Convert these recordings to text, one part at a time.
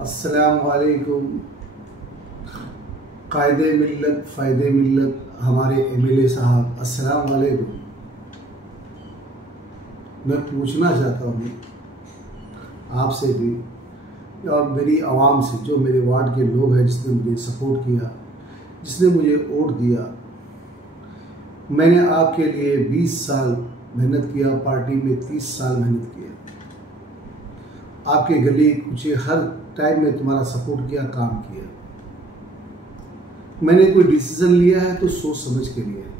अस्सलामुअलैकुम। कायदे मिल्लत फ़ायदे मिल्लत हमारे एमएलए साहब, अस्सलामुअलैकुम। मैं पूछना चाहता हूँ आपसे भी और मेरी आवाम से, जो मेरे वार्ड के लोग हैं, जिसने मुझे सपोर्ट किया, जिसने मुझे वोट दिया। मैंने आपके लिए 20 साल मेहनत किया, पार्टी में 30 साल मेहनत किया, आपके गली कुचे हर टाइम में तुम्हारा सपोर्ट किया, काम किया। मैंने कोई डिसीजन लिया है तो सोच समझ के लिया है,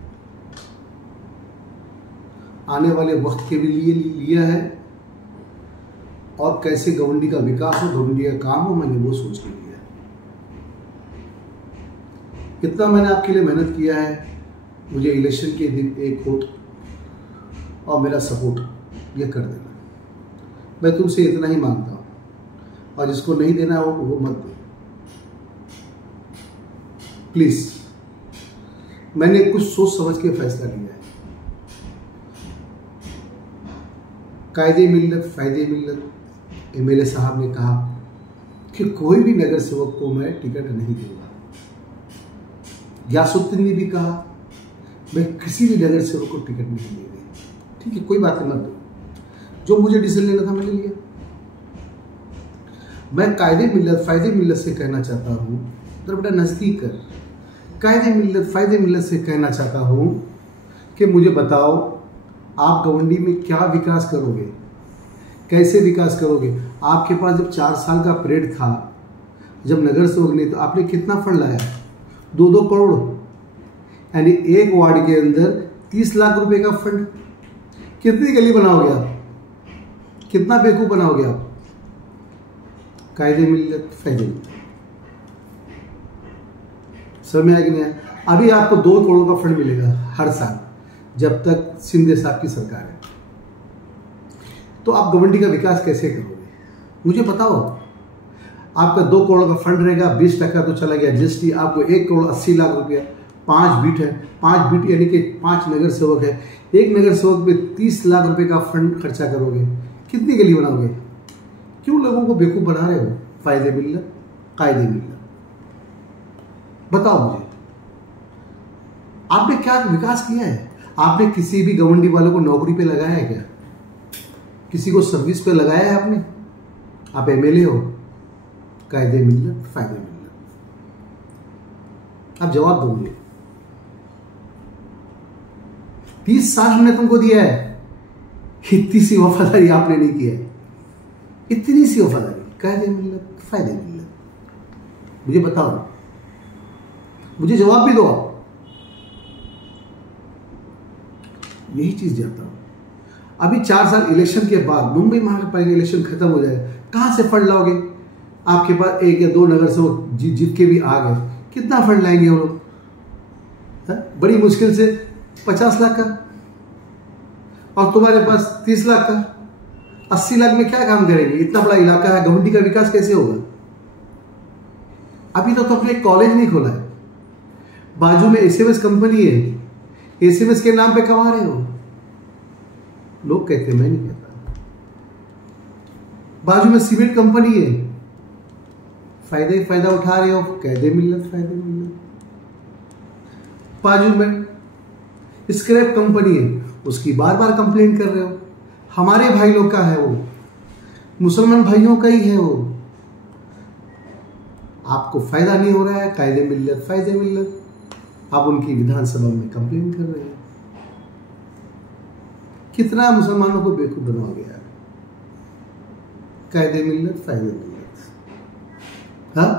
आने वाले वक्त के भी लिए लिया है, और कैसे गवंडी का विकास हो, गवंडी का काम हो, मैंने वो सोच के लिया है। कितना मैंने आपके लिए मेहनत किया है। मुझे इलेक्शन के दिन एक वोट और मेरा सपोर्ट ये कर देना, मैं तुमसे इतना ही मांगता हूँ। और जिसको नहीं देना है वो मत दो प्लीज। मैंने कुछ सोच समझ के फैसला लिया है। कायदे मिल्लत फ़ायदे मिल्लत एमएलए साहब ने कहा कि कोई भी नगर सेवक को मैं टिकट नहीं दूंगा। ग्यासुद्दीन ने भी कहा मैं किसी भी नगर सेवक को टिकट नहीं दूंगा। ठीक है, कोई बात मत दो, जो मुझे डिसीजन लेना था मैंने लिया। मैं कायदे मिल्लत फ़ायदे मिल्लत से कहना चाहता हूँ, तो बेटा नज़दीक कर, कायदे मिल्लत फ़ायदे मिल्लत से कहना चाहता हूँ कि मुझे बताओ आप गवंडी में क्या विकास करोगे, कैसे विकास करोगे। आपके पास जब 4 साल का पीरियड था, जब नगर सेवक नहीं, तो आपने कितना फंड लाया? 2-2 करोड़, यानी एक वार्ड के अंदर 30 लाख रुपए का फंड। कितनी गली बनाओगे आप? कितना बेवकूफ बनाओगे आप? कायदे मिल्लत फ़ायदे मिल्लत समय आया कि नहीं? अभी आपको 2 करोड़ का फंड मिलेगा हर साल, जब तक शिंदे साहब की सरकार है। तो आप गवंडी का विकास कैसे करोगे मुझे बताओ। आपका 2 करोड़ का फंड रहेगा, 20% तो चला गया जीएसटी, आपको 1 करोड़ 80 लाख रुपया, 5 बीट है, 5 बीट यानी कि 5 नगर सेवक है। एक नगर सेवक पे 30 लाख रुपए का फंड खर्चा करोगे, कितनी गली बनाओगे? क्यों लोगों को बेवकूफ बना रहे हो? फ़ायदे मिल्लत कायदे मिल्लत, बताओ मुझे, आपने क्या विकास किया है? आपने किसी भी गवंडी वालों को नौकरी पे लगाया है क्या? किसी को सर्विस पे लगाया है आपने? आप एमएलए हो। कायदे मिल्लत फ़ायदे मिल्लत, आप जवाब दो मुझे। 30 साल हमने तुमको दिया है, इतनी सी वफादारी आपने नहीं की है, इतनी सी वफादारी। कायदे मिल्लत फ़ायदे मिल्लत, मुझे बताओ, मुझे जवाब भी दो आप। यही चीज जानता हूं। अभी 4 साल इलेक्शन के बाद मुंबई महानगरपालिका इलेक्शन खत्म हो जाए, कहां से फंड लाओगे? आपके पास 1 या 2 नगर सेवक जीत के भी आ गए, कितना फंड लाएंगे वो लोग? बड़ी मुश्किल से 50 लाख का, और तुम्हारे पास 30 लाख का। 80 लाख में क्या काम करेंगे? इतना बड़ा इलाका है, गवंडी का विकास कैसे होगा? अभी तो अपने कॉलेज नहीं खोला है, बाजू में एसएमएस कंपनी है, एसएमएस के नाम पे कमा रहे हो। लोग कहते, मैं नहीं कहता। बाजू में सीमेंट कंपनी है, फायदा उठा रहे हो। कायदे मिल्लत फ़ायदे मिल्लत। बाजू में स्क्रैप कंपनी है, उसकी बार बार कंप्लेंट कर रहे हो। हमारे भाई लोग का है वो, मुसलमान भाइयों का ही है वो। आपको फायदा नहीं हो रहा है, कायदे मिल्लत फ़ायदे मिल्लत, आप उनकी विधानसभा में कंप्लेन कर रहे हैं। कितना मुसलमानों को बेवकूफ बनवाओगे यार? कायदे मिल्लत फ़ायदे मिल्लत। हाँ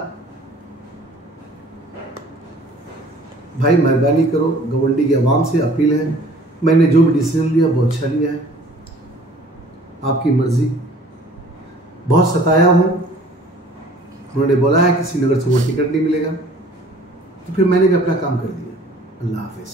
भाई, मेहरबानी करो, गवंडी की आवाम से अपील है, मैंने जो भी डिसीजन लिया बहुत अच्छा लिया है, आपकी मर्जी। बहुत सताया हूं, उन्होंने बोला है किसी नगर से वो टिकट नहीं मिलेगा, तो फिर मैंने भी अपना काम कर दिया। अल्लाह हाफिज़।